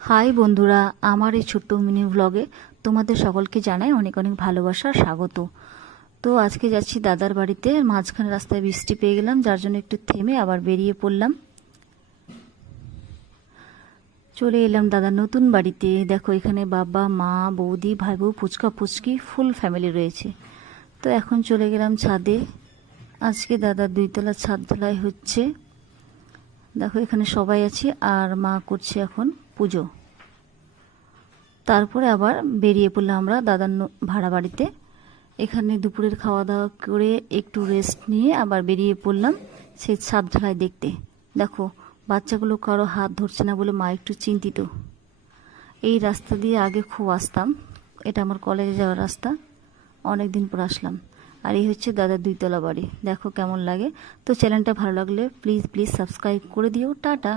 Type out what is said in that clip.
High বন্ধুরা, আমার এই ছোট্ট মিনি ব্লগে তোমাদের সকলকে জানাই অনেক অনেক ভালোবাসা আর স্বাগত। তো আজকে যাচ্ছি দাদার বাড়িতে। মাঝখানে রাস্তায় বৃষ্টি পেয়ে গেলাম, যার জন্য একটু থেমে আবার বেরিয়ে পড়লাম। চলে এলাম দাদার নতুন বাড়িতে। দেখো, এখানে বাবা, মা, বৌদি, ভাই বউ, পুচকা পুচকি ফুল ফ্যামিলি রয়েছে। তো এখন চলে গেলাম ছাদে। আজকে দাদার 2 তলা ছাদ ঢালাই হচ্ছে। দেখো, এখানে সবাই আছি আর মা করছে এখন পুজো। তারপরে আবার বেরিয়ে পড়লাম আমরা দাদার ভাড়া বাড়িতে। এখানে দুপুরের খাওয়া দাওয়া করে একটু রেস্ট নিয়ে আবার বেরিয়ে পড়লাম সেই ছাদ ঢালাই দেখতে। দেখো, বাচ্চাগুলো কারো হাত ধরছে না বলে মা একটু চিন্তিত। এই রাস্তা দিয়ে আগে খুব আসতাম, এটা আমার কলেজে যাওয়ার রাস্তা। অনেক দিন পর আসলাম। আর এই হচ্ছে দাদার 2 তলা বাড়ি। দেখো কেমন লাগে। তো চ্যানেলটা ভালো লাগলে প্লিজ প্লিজ সাবস্ক্রাইব করে দিও। টাটা।